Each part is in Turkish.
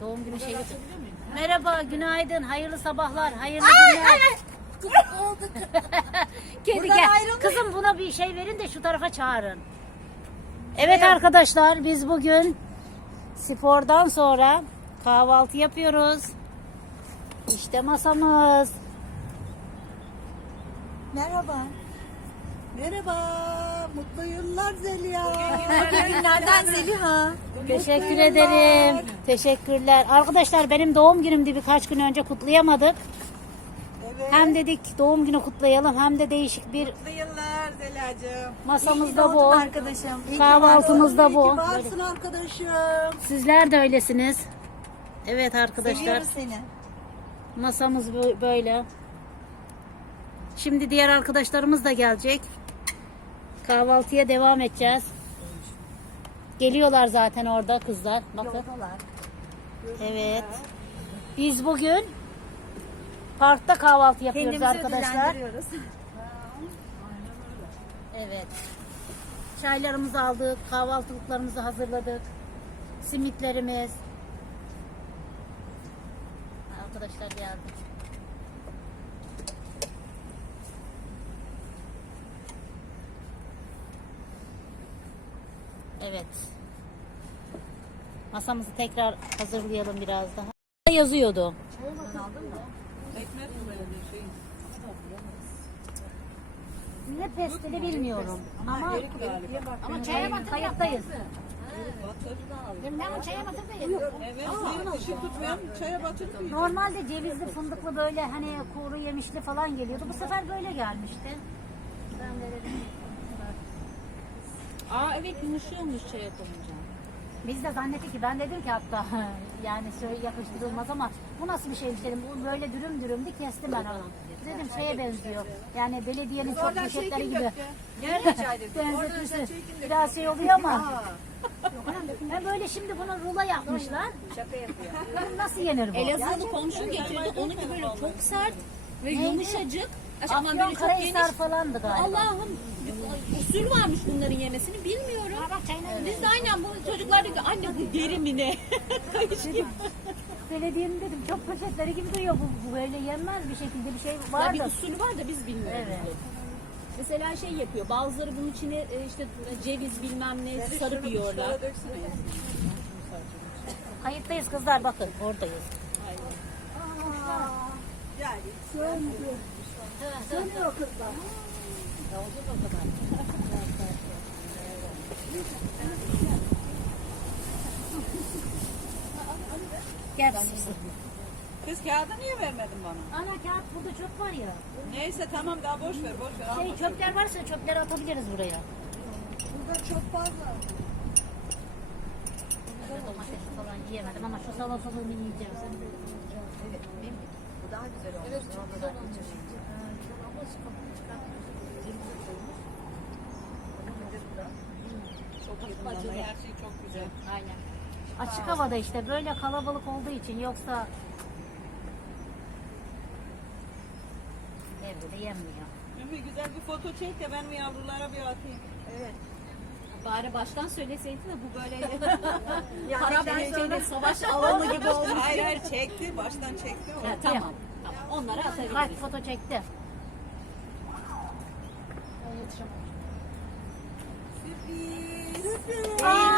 Doğum günü şeyi. Merhaba, günaydın, hayırlı sabahlar, hayırlı günler. Kedi Buradan gel. ayrılmayın. Kızım buna bir şey verin de şu tarafa çağırın. Evet arkadaşlar biz bugün spordan sonra kahvaltı yapıyoruz. İşte masamız. Merhaba. Merhaba. Mutlu yıllar Zeliha. Bugün günlerden Zeliha. Teşekkür ederim. Teşekkürler. Arkadaşlar benim doğum günümdü birkaç gün önce kutlayamadık. Evet. Hem dedik doğum günü kutlayalım hem de değişik bir Mutlu yıllar Zelacığım. masamız İyi da ki bu. arkadaşım. İyi ki Kahvaltımız da varsın, bu. Varsın arkadaşım. Sizler de öylesiniz. Evet arkadaşlar. Seviyoruz seni. Masamız bö- böyle. Şimdi diğer arkadaşlarımız da gelecek. Kahvaltıya devam edeceğiz. Geliyorlar zaten orada kızlar. Bakın. Evet. Biz bugün parkta kahvaltı yapıyoruz Kendimizi arkadaşlar. Evet. Çaylarımızı aldık, kahvaltılıklarımızı hazırladık. Simitlerimiz. Arkadaşlar geldi. Evet. Masamızı tekrar hazırlayalım biraz daha. Yazıyordu. Ne pestili bilmiyorum. Ama ama çaya batır kayıttayız. Ben çaya batır Yok. Evet, ışık tutmuyorum. Çaya batırıp Normalde cevizli fındıklı böyle hani kuru yemişli falan geliyordu. Bu sefer böyle gelmişti. Ben de dedim. Aa evet yumuşuyormuş çaya koyunca. Biz de zannettik ki ben dedim ki hatta yani şöyle yakıştırılmaz ama bu nasıl bir şeymiş dedim. Bu böyle dürüm dürümdü kestim ben onu. Dedim şeye benziyor. Yani belediyenin çok poşetleri gibi. Nerede çay dedi? Benzetmesi biraz şey oluyor ama. Ben böyle şimdi bunu rulo yapmışlar. Şaka yapıyor. Nasıl yenir bu? Elazığlı komşum getirdi. Onunki böyle çok sert ve yumuşacık. Ama Afyon böyle çok geniş. Karahisar falandı galiba. Allah'ım usul varmış bunların yemesini bilmiyorum. Biz de aynen bu çocuklar diyor ki anne bu deri mi ne? Kayış gibi. Belediyenin dedim çok poşetleri gibi duruyor bu, bu böyle yenmez bir şekilde bir şey var Ya bir da. usulü var da biz bilmiyoruz. Evet. Mesela şey yapıyor. Bazıları bunun içine e, işte ceviz bilmem ne sarıp yiyorlar. Kayıttayız kızlar bakın oradayız. Sönüyor kızlar. Gel. Kız kağıdı niye vermedin bana? Ana kağıt burada çöp var ya. Neyse tamam daha boş ver boş ver. Şey çöpler varsa çöpleri atabiliriz buraya. Burada çok fazla. Ben domatesi falan yiyemedim ama şu salatalığını yiyeceğim. Evet. benim- Bu daha güzel olmuş. Evet çok güzel olmuş. Çok acılı her şey çok güzel. Aynen. Açık havada işte böyle kalabalık olduğu için yoksa evde de yenmiyor. Ümmü güzel bir foto çek de ben bu yavrulara bir atayım. Evet. Bari baştan söyleseydin de bu böyle Ya harap bir şeyde savaş alanı gibi olmuş. Hayır hayır çekti baştan çekti o. Ha, tamam. Tamam. Onları Kalp atabiliriz. foto çekti. Ay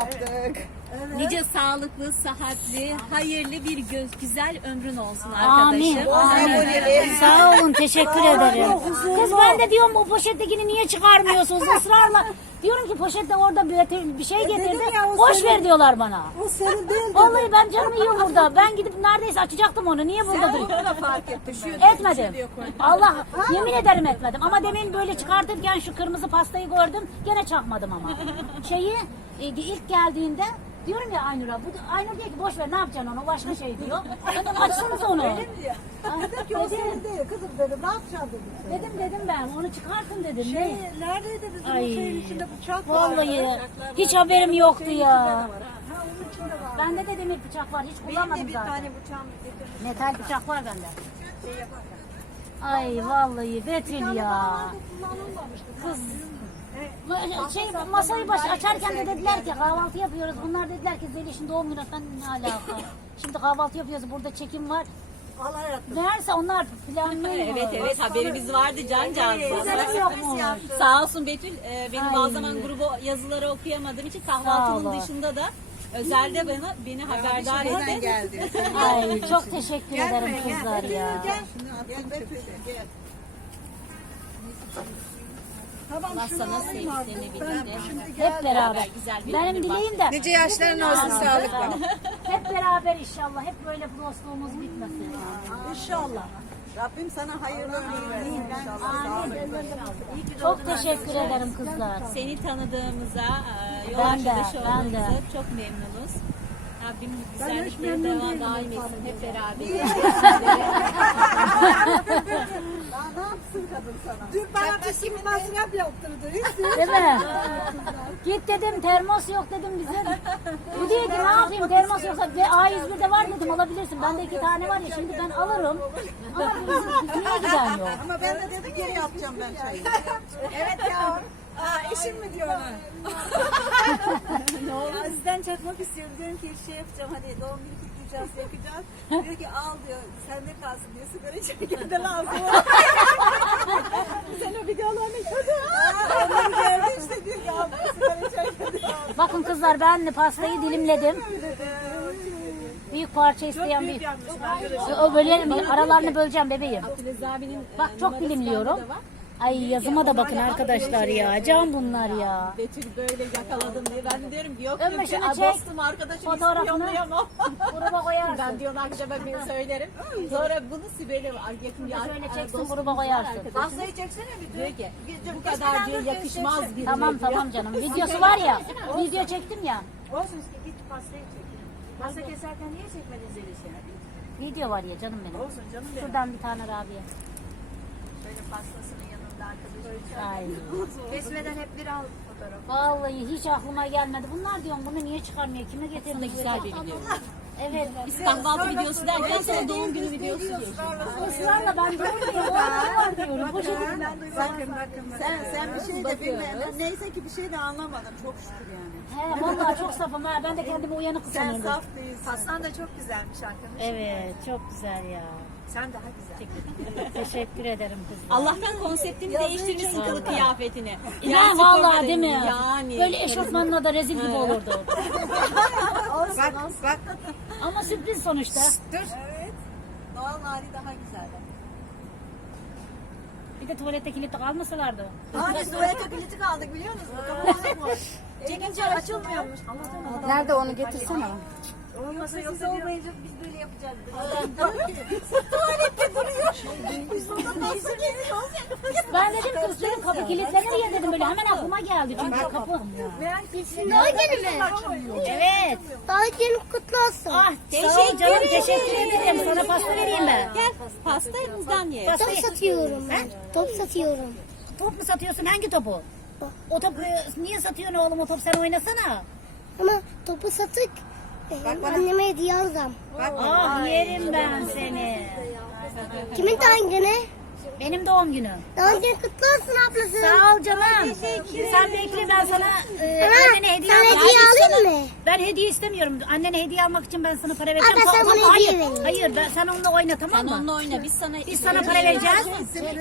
yaptık. Nice sağlıklı, sıhhatli, hayırlı bir göz, güzel ömrün olsun Amin. arkadaşım. Amin. Sağ olun. Teşekkür ederim. Kız ben de diyorum o poşettekini niye çıkarmıyorsunuz ısrarla. Diyorum ki poşette orada bir, bir şey getirdi. dedim ya, o Boş senin- ver diyorlar bana. O senin değil. Vallahi ben canımı yiyorum burada. Ben gidip neredeyse açacaktım onu. Niye burada duruyor? Onu da fark ettim. Etmedim. Allah yemin ederim etmedim. Ama demin böyle çıkartırken şu kırmızı pastayı gördüm. Gene çakmadım ama. Şeyi e, ilk geldiğinde diyorum ya Aynur'a. Bu Aynur diyor ki boş ver ne yapacaksın onu başka şey diyor. Dedim açsanız onu. Dedim ki o senin değil. Kızım dedim ne yapacaksın dedim. Dedim dedim ben onu çıkartın dedim. Ne? Şey, neredeydi bizim Ay. o şeyin içinde bıçak var. Vallahi hiç haberim yoktu ya. Ha onun içinde var. Bende de demir bıçak var. Hiç Benim de kullanmadım bir zaten. tane bıçağım getirdim. Metal bıçak var bende. Şey yapar. Ay vallahi Betül ya. Kullanılmamıştı. Kız şey masayı baş açarken de dediler ki kahvaltı yapıyoruz. Bunlar dediler ki Zeliş'in doğum günü. Ben ne alaka? Şimdi kahvaltı yapıyoruz. Burada çekim var. Allah hayatım. Meğerse onlar planlıyor. Evet evet haberimiz vardı Can Can. Sağ olsun Betül e, benim Ay. zaman grubu yazıları okuyamadığım için kahvaltının dışında da özelde bana beni haberdar etti. geldi. Ay çok teşekkür ederim kızlar ya. Gel Betül gel. Tamam Allah sana alayım artık. sevdiğini Ben bildi. şimdi Hep beraber. Güzel bir Benim dileğim de Nice yaşların olsun sağlıkla. hep beraber inşallah. Hep böyle dostluğumuz bitmesin. İnşallah. Rabbim sana hayırlı ömür versin inşallah. Çok teşekkür ederim kızlar. Seni tanıdığımıza, e, yol arkadaşı olduğumuza çok memnunuz. Rabbim güzellikleri devam daim etsin hep beraber. Ne yapsın kadın sana? Dün bana bir simülasyon yaptırdı. Değil mi? Git dedim termos yok dedim bize. Bu diyor ki ne yapayım termos yoksa de, A101'de var dedim alabilirsin. Bende iki tane var ya şimdi ben alırım. Ama bizim niye giden yok? Ama ben de dedim geri yapacağım ben çayı. evet ya. Aa, eşim mi diyor ona? Ya Sizden çakmak istiyorum. Diyorum ki şey yapacağım hani doğum günü kutlayacağız, yakacağız. Diyor ki al diyor, sende kalsın diyor. Sigara içerken de lazım. Sen o videolarını gördün. Gördü işte diyor ki. Bakın kızlar ben pastayı dilimledim. Büyük parça isteyen bir... O bölerim, aralarını böleceğim bebeğim. Bak çok dilimliyorum. Ay yazıma da bakın arkadaşlar ya. Can bunlar ya. Betül böyle yakaladın diye ben de diyorum ki yok Ömer diyorum ki şunu "Aa, çek. dostum arkadaşım Fotoğrafını. ispiyonlayamam. Gruba koyarsın. ben diyorum akşama bir söylerim. Sonra bunu Sibel'e yakın bir Şöyle ar- çeksin, dostum gruba var, koyarsın. arkadaşım. Pastayı çeksene bir Diyor ki bu kadar diyor yakışmaz bir Tamam tamam canım. Videosu var ya. Video çektim ya. Olsun git pastayı çek. Pasta keserken niye çekmedin Zeliş'i? Video var ya canım benim. Olsun canım benim. Şuradan bir tane Rabia. Böyle pastasının yanında arkadaşlar. Ay. Kesmeden hep bir al fotoğraf. Vallahi hiç aklıma gelmedi. Bunlar diyorum bunu niye çıkarmıyor? Kime getirdi? güzel bir video. Evet. Biz kahvaltı videosu derken sonra doğum günü videosu diyor. Israrla ben durmuyorum. Var diyorum. Poşetim ben. Bakın bakın. Sen, sen bir şey de bilme. Neyse ki bir şey de anlamadın. Çok şükür yani. He vallahi çok safım ha. Ben de kendimi uyanık Sen sanıyorum. saf değilsin. Pastan da çok güzelmiş arkadaş. Evet çok güzel ya. Sen daha güzel. Teşekkür ederim kızlar. Allah'tan konseptini değiştirmişsin kılık kıyafetini. Ya vallahi değil mi? Yani. Böyle eşofmanla da rezil gibi olurdu. Bak bak. Ama sürpriz sonuçta. Dur. Evet. Doğal hali daha güzel. Bir de tuvalette kilitli kalmasalardı. Hani tuvalete kilitli kaldık biliyor musun? Kapımız boş. Çekince açılmıyormuş. Nerede onu getirsene. Olmasa yoksa olmayınca biz böyle yapacağız. Ben dedim kız dedim kapı kilitlenir ya dedim böyle hemen aklıma geldi çünkü kapı. Daha yeni mi? Evet. Daha yeni kutlu olsun. Ah ol canım teşekkür ederim. Sana pasta vereyim ben. Gel pastamızdan ye. Top satıyorum ben. Top satıyorum. Top mu satıyorsun hangi topu? O topu niye satıyorsun oğlum o top sen oynasana. Ama topu satık. Ee, anneme hediye alacağım. Ah yerim ben seni. Kimin doğum günü? Benim doğum günü. Doğum günü kutlu olsun ablası. Sağ ol canım. Sen bekle ben sana e, Ana, annene hediye sana alacağım. hediye alayım sana- mı? Ben hediye istemiyorum. Annene hediye almak için ben sana para vereceğim. Ama sen bana hediye hayır, verin. hayır ben sen onunla oyna tamam Sen mı? onunla oyna. Biz sana Biz sana para vereceğiz.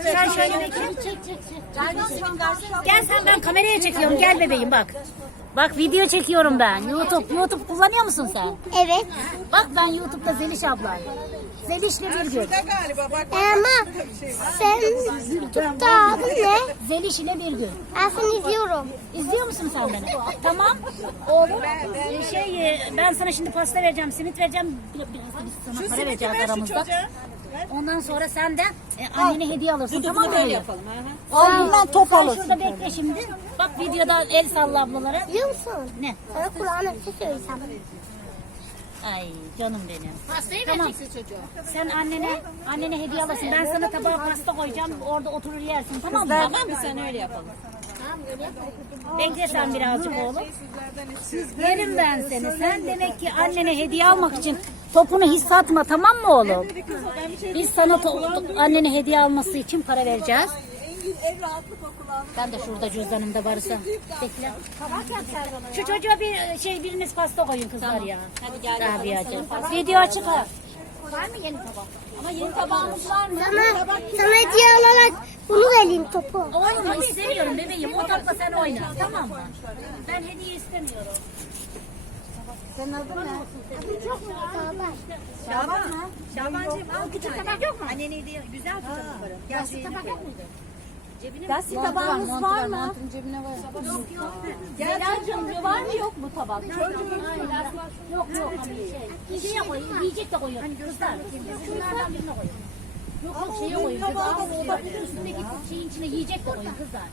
Sen şöyle bekle. Gel sen ben kameraya çekiyorum. Gel bebeğim bak. Bak video çekiyorum ben. YouTube. YouTube kullanıyor musun sen? Evet. Bak ben YouTube'da Zeliş abla. Zeliş'le bir gün. Ama sen YouTube'da adın ne? Zeliş ile bir gün. Ben seni izliyorum. İzliyor musun sen beni? Tamam. Oğlum e, şey e, ben sana şimdi pasta vereceğim, simit vereceğim. Bir- Biraz da biz sana para vereceğiz aramızda. Ondan sonra sen de e, annene hediye alırsın. Tamam mı? Böyle yapalım. bundan top Sen şurada bekle şimdi. Bak videoda el salla ablalara. Biliyor musun? Ne? Sana Kur'an'a bir şey söyleyeceğim. Ay canım benim. Pastayı Tamam. vereceksin çocuğa. Sen annene annene hediye alırsın. Ben sana tabağa pasta koyacağım. Orada oturur yersin. Tamam mı? Tamam mı sen öyle yapalım. Bekle sen birazcık oğlum. Yerim ben seni. Sen demek ki annene hediye almak için topunu hiç satma tamam mı oğlum? Biz sana to- to- annene hediye alması için para vereceğiz. Ev Ben de şurada cüzdanımda varsa. Bekle. Şu çocuğa bir şey biriniz pasta koyun kızlar ya. Hadi gel. Rabia'cığım. Video açık ha. Var mı yeni tabak? Ama yeni tabağımız var mı? Sana, sana hediye olarak bunu vereyim topu. Oynama istemiyorum bebeğim. O topla sen oyna. Tamam mı? Ben hediye istemiyorum. Senin adın ne? Adım çok mu? Şaban. Şaban mı? Şabancığım al bir tane. yok mu? Annene hediye güzel. Gel şu tabak yok muydu? Lastik tabağımız var mı? Zeynacığım var mı yok mu tabak? Yok yok. Şey, şeye koy. Yiyecek de koyuyor. Kızlar. Şunlardan birine koyun. Yok yok şeye koyun. Kızlar. O üstündeki şeyin içine yiyecek de koyun kızlar.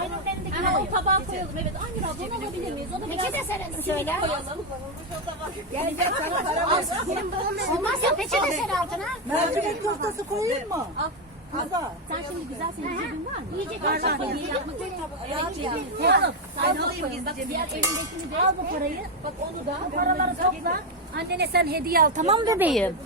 Aynen benimdekine Aha, o koyun. tabağı koyalım. Evet Angel abla onu alabilir miyiz? Onu biraz de sen söyle. koyalım. Gel gel sana para ver. Olmazsa peçete ser altına. Mercimek köftesi koyayım mı? Al. Kızlar. Sen şimdi güzel senin cebin var mı? Yiyecek var var. Yapmak için Oğlum, Sen al alayım bak, gizli cebine diğer elindekini de al bu parayı. Bak onu da. Bu paraları topla. Annene sen hediye al tamam bebeğim?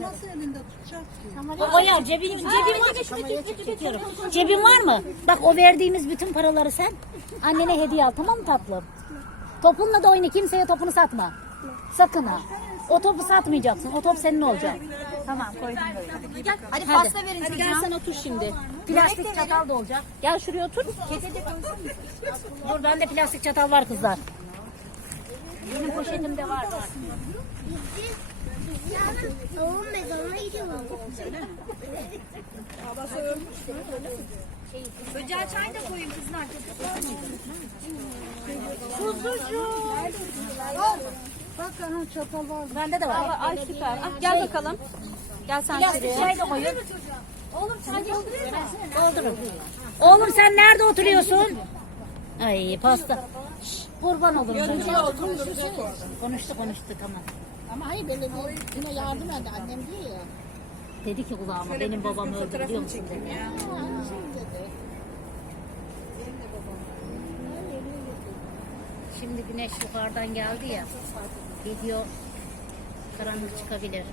Nasıl elinde tutacak ki? O, o ya cebin, cebin var. Çekiyorum. Cebin var mı? Bak o verdiğimiz bütün paraları sen annene hediye al tamam mı tatlım? Topunla da oyna kimseye topunu satma. Sakın ha. O topu satmayacaksın. O top senin olacak. Tamam koydum böyle. Gel. Hadi, Hadi. pasta verin Hadi gel sen otur şimdi. Plastik çatal da olacak. Gel şuraya otur. Dur bende plastik çatal var kızlar. Poşetimde var. var. Doğum mezarına gidiyoruz. Çocuğa çay da koyun kızlar. Bak ana çatal var. Bende de var. Ay süper. Ah, gel bakalım. Gel sen şuraya. çay da koyun. Oğlum çay dolduruyor Doldurun. Oğlum sen nerede oturuyorsun? Ay pasta. Kurban olurum. Konuştu konuştu tamam. Ama hayır belediye yine yardım etti annem diyor ya. Dedi ki kulağıma benim babam öldü biliyor musun dedi. Şimdi güneş yukarıdan geldi ya. Video karanlık çıkabilir.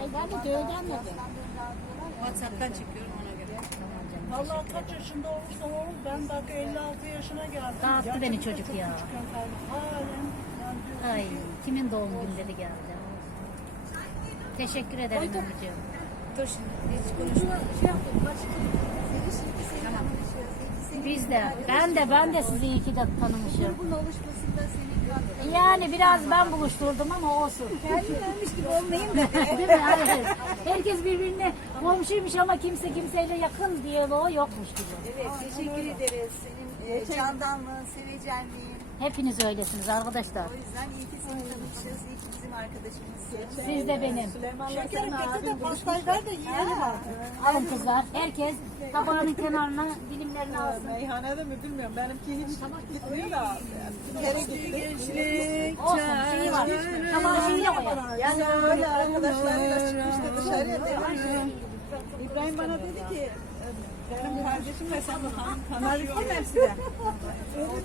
Ay ben de köyden dedim. WhatsApp'tan çekiyorum Vallahi kaç yaşında olursa ol ben bak 56 yaşına geldim. Dağıttı beni çocuk ya. Halen yani Ay kimin doğum günleri geldi. Teşekkür ederim babacığım. Dur şimdi hiç konuşma. Biz de, ben de, ben de sizi iyi ki de tanımışım. bunun alışmasında seni Yani biraz ben buluşturdum ama olsun. gelmiş gibi olmayayım da. Değil mi? Evet. Herkes birbirine komşuymuş ama kimse kimseyle yakın diyaloğu yokmuş gibi. Evet teşekkür ederiz. Senin e, candanlığın, sevecenliğin. Hepiniz öylesiniz arkadaşlar. O yüzden iyi ki seni tanımışız. İyi ki bizim arkadaşımızsın. Siz de benim. Şekerim getir de pastayı ver de yiyelim artık. Alın kızlar. Herkes tabağının kenarına dilimlerini alsın. Meyhanede mi bilmiyorum. Benimki hiç gitmiyor da. Kere gitti. Olsun şeyi var. Tabağı şeyiyle koyalım. Yani öyle arkadaşlarıyla çıkmıştı dışarıya dedim. İbrahim bana dedi ki benim kardeşim ve sen size.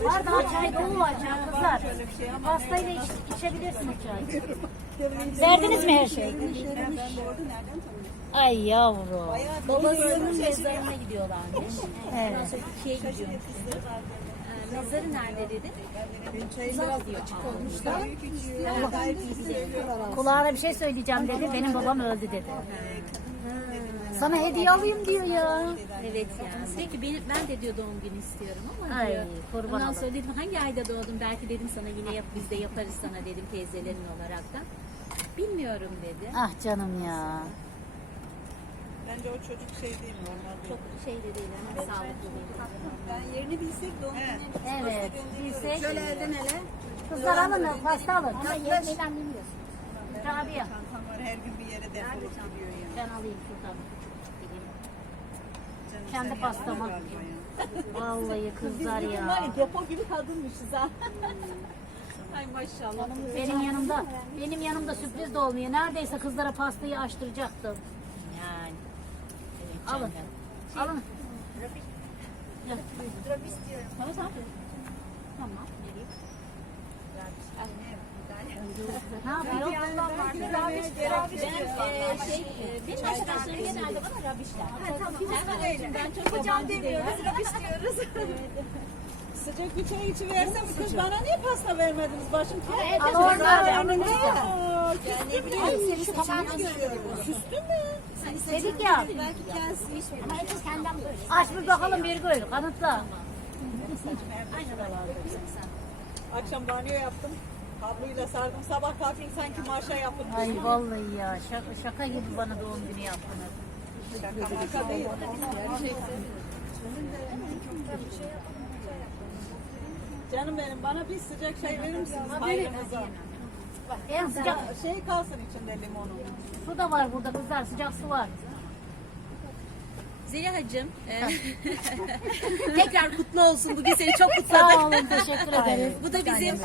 Var daha çay dolu var çay kızlar. Pastayla iç, içebilirsiniz çay. Verdiniz mi her şeyi? Ay yavrum. Babasının mezarına gidiyorlarmış. Evet. Ondan sonra ikiye gidiyormuş. Ee, Mezarı nerede dedi? Uzak diyor. Kulağına bir şey söyleyeceğim dedi. Benim babam öldü dedi. Sana hediye alayım diyor ya. Evet ya. Peki benim, ben de diyor doğum günü istiyorum ama Ay, diyor. kurban Ondan sonra dedim hangi ayda doğdun? Belki dedim sana yine yap, biz de yaparız sana dedim teyzelerin olarak da. Bilmiyorum dedi. Ah canım ya. Bence o çocuk şey değil normal değil. Çok şey de değil ama sağlıklı değil. Yani yerini bilsek doğum gününe Evet. Bilsek. Şöyle elden ele. Kızlar alın pasta alın. Ama yerini bilmiyorsun. Rabia. Çantam var her gün bir yere ya. Ben alayım şuradan. Canım Kendi pastama. Vallahi kızlar var ya. ya depo gibi kadınmışız ha. Ay maşallah. Benim yanımda benim yanımda sürpriz de olmuyor. Neredeyse kızlara pastayı açtıracaktım. Yani. Alın. Alın. Tamam tamam. Tamam. Ne yapıyor? Ben e, şey, e, benim arkadaşlarım genelde bana rabişler. Öyle. Ben çok yabancı değilim. Sıcak bir çay içi versem kız bana niye pasta vermediniz başım ki? Al oradan. Ne bileyim kafanı görüyorum. Süslü mü? Dedik ya. Belki kendisi hiç Aç bir bakalım bir gül. Kanıtla. Akşam banyo yaptım. Havluyla sardım. Sabah kalkayım sanki maşa yaptım. Ay vallahi ya şaka, şaka gibi bana doğum günü yaptınız. Şaka değil. Canım benim bana bir sıcak çay verir misiniz hayrınıza? En sıcak Şey kalsın içinde limonu. su da var burada kızlar sıcak su var. Zeliha'cığım e, tekrar kutlu olsun. Bugün seni çok kutladık. Sağ olun teşekkür ederim. Bu da bizim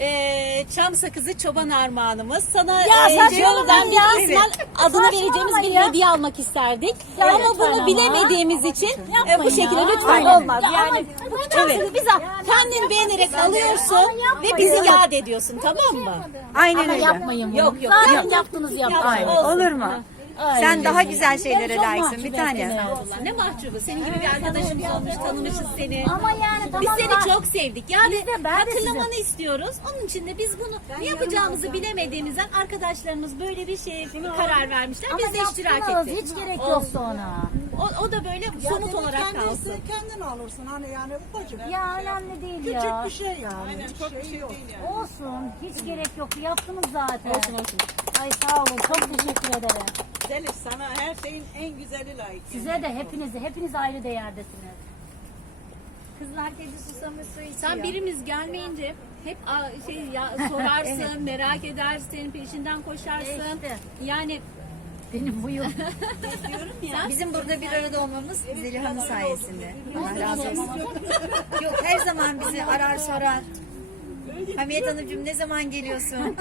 e, çam sakızı çoban armağanımız. Sana Ya e, saçmalama Ceo'dan ya. bir ismal adına vereceğimiz bir ya. hediye almak isterdik. Ya ama lütfen bunu ama. bilemediğimiz için e, bu Yapmayın şekilde lütfen Aynen. olmaz. Ya yani ama bu çam evet. sakızı biz kendin beğenerek alıyorsun ve bizi yad ediyorsun tamam mı? Aynen Ama yapmayın bunu. Yok, yok, Zaten yap- yaptınız yapmayın. Olur mu? Sen daha güzel şeylere çok layıksın mahcup bir tane. ne mahcubu. Senin gibi bir arkadaşımız olmuş tanımışız seni. Ama yani tamam Biz da- seni çok sevdik. Yani Biz de, ben de hatırlamanı istiyoruz. Onun için de biz bunu ne yapacağımızı bilemediğimizden arkadaşlarımız böyle bir şeye karar vermişler. Ama Biz de iştirak yaptınız, ettik. Hiç gerek yoktu ona. O, o da böyle somut olarak kalsın. kendin alırsın hani yani ufacık. Ya önemli değil ya. şey yani. Aynen çok bir şey değil yani. Olsun. Hiç gerek yoktu. Yaptınız zaten. Olsun olsun. Ay sağ olun. Çok teşekkür ederim. Zeliş sana her şeyin en güzeli layık. Size de hepinize, hepiniz ayrı değerdesiniz. Kızlar kedi susamış su içiyor. Sen birimiz gelmeyince hep a, şey ya sorarsın, merak edersin, peşinden koşarsın. İşte. Yani Benim huyum. Bizim burada bir arada olmamız Zeliha'nın sayesinde. Allah razı olsun. Yok her zaman bizi arar sorar. Hamiyet Hanımcığım ne zaman geliyorsun?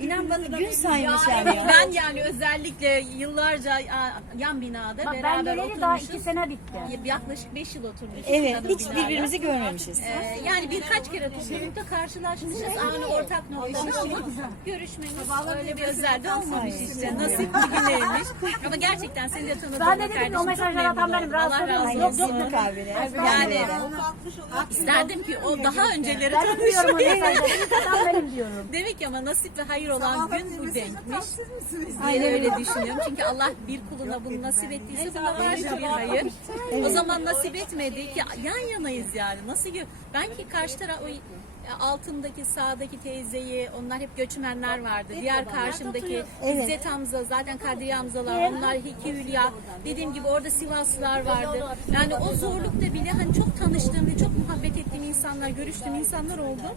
İnan bana gün saymış yani. ya. ben yani özellikle yıllarca a, yan binada Bak ben beraber geleli daha oturmuşuz. iki sene bitti. Yaklaşık 5 yıl oturmuşuz. Evet kadın hiç binada. birbirimizi görmemişiz. Ee, yani birkaç kere toplulukta karşılaşmışız. Aynı ortak noktada ama görüşmemiz öyle bir özel de olmamış işte. Nasip bugüneymiş. Ama gerçekten seni de tanıdığıma Ben de dedim ki, kardeşim o çok mesajları atan benim, rahatsız Allah razı. Yok, olsun. yok, Mukabele. Yani isterdim ki o daha önceleri Diyorum o adam benim diyorum. Demek ki ama nasip ve hayır olan gün bu denkmiş. diye öyle düşünüyorum. Çünkü Allah bir kuluna bunu nasip ettiyse buna vardır bir hayır. O zaman nasip etmedi ki yan yanayız yani. Nasıl gö- ben ki karşı taraf o altındaki sağdaki teyzeyi onlar hep göçmenler vardı. Diğer karşımdaki İzzet Hamza zaten Kadriye Hamzalar onlar iki Hülya. Dediğim gibi orada Sivaslılar vardı. Yani o zorlukta bile hani çok tanıştığım ve çok muhabbet ettiğim insanlar, görüştüğüm insanlar oldu.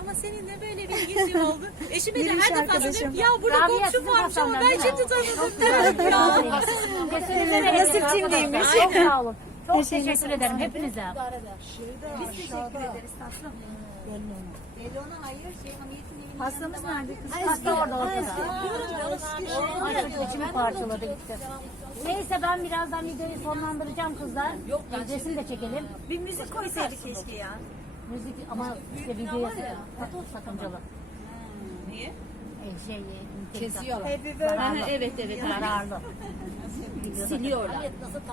Ama seninle böyle bir ilgisi oldu. Eşime de her defasında diyorum, ya burada Rabia komşu sizin varmış ama ben şimdi tanıdım güzel. ya. Nasipçiyim arkadaşlar. Çok sağ olun. Çok teşekkür ederim hepinize. Hayır şey hamiyetin nerede kız? Hasta orada ortada. Ay içimi parçaladı gitti. Neyse ben birazdan videoyu sonlandıracağım kızlar. Yok Resim de çekelim. Bir müzik koysaydık keşke ya. Müzik ama işte videoya sakıncalı. Niye? E, şey, Kesiyorlar. Happy birthday. Zararlı. Evet evet. Zararlı. Siliyorlar.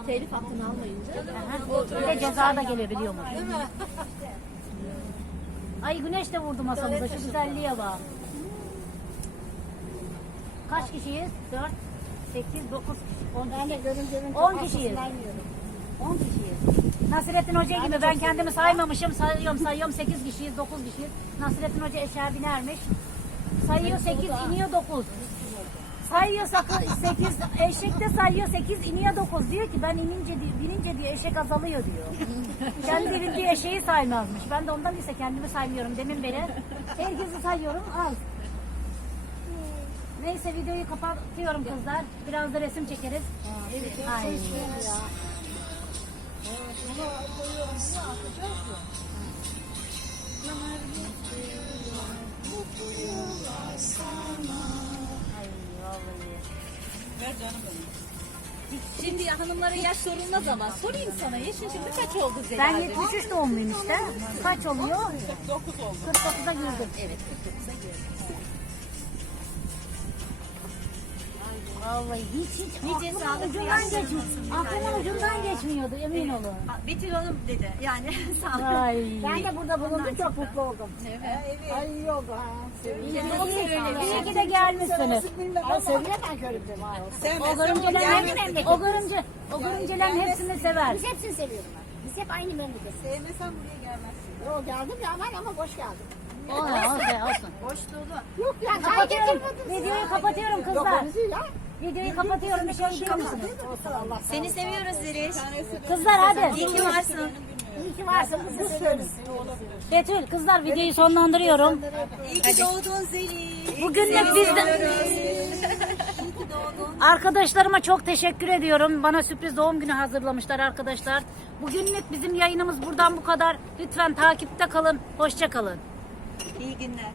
Telif hakkını almayınca. De ceza da geliyor biliyor musun? Ay güneş de vurdu masamıza şu güzelliğe bak. Kaç kişiyiz? Dört. 8, 9, 10 Ben de görümcemin 10 kişiyiz. 10 kişiyiz. Nasrettin Hoca gibi ben kendimi saymamışım. Sayıyorum sayıyorum 8 kişiyiz 9 kişiyiz. Nasrettin Hoca eşeğe binermiş. Sayıyor 8 iniyor 9. Sayıyor 8 eşek de sayıyor 8 iniyor 9 diyor ki ben inince diyor, binince diyor eşek azalıyor diyor. Kendi bindiği eşeği saymazmış. Ben de ondan ise kendimi saymıyorum demin beri. Herkesi sayıyorum az. Neyse videoyu kapatıyorum kızlar. Biraz da resim çekeriz. Ay. Ay Ver canım benim. Şimdi hanımlara yaş sorulmaz ama sorayım sana yaşın şimdi kaç oldu Ben Zeliha'cığım? 73 doğumluyum işte. Kaç oluyor? 9 oldu. 49'a girdim. Evet 49'a girdim. Vallahi hiç hiç Nice aklımın ucundan geçmiyor. Aklımın ucundan geçmiyordu emin olun. Aa, Betül Hanım dedi. Yani sağ olun. Ay. Ben de burada bulundum çok mutlu oldum. Ay iyi oldu ha. İyi ki de gelmişsiniz. Ay seviyemem görümcem. Sevmezsen O o görümceler, gelmez. o görümce, o görümceler hepsini sever. Biz hepsini seviyorum ben. Biz hep aynı memleket. Sevmesen buraya gelmezsin. Yo geldim ya ben ama boş geldim. Olsun, olsun. Boş dolu. Yok ya Kapatıyorum, videoyu kapatıyorum Yok kızlar. ya. Videoyu kapatıyorum, bir şey diyor musunuz? Seni seviyoruz Zeliş. Kızlar hadi. İyi ki varsın. İyi ki varsın bizi seviyoruz. Betül, kızlar videoyu sonlandırıyorum. İyi ki doğdun Zeliş. Bugünlük bizde... Arkadaşlarıma çok teşekkür ediyorum. Bana sürpriz doğum günü hazırlamışlar arkadaşlar. Bugünlük bizim yayınımız buradan bu kadar. Lütfen takipte kalın. Hoşça kalın. İyi günler.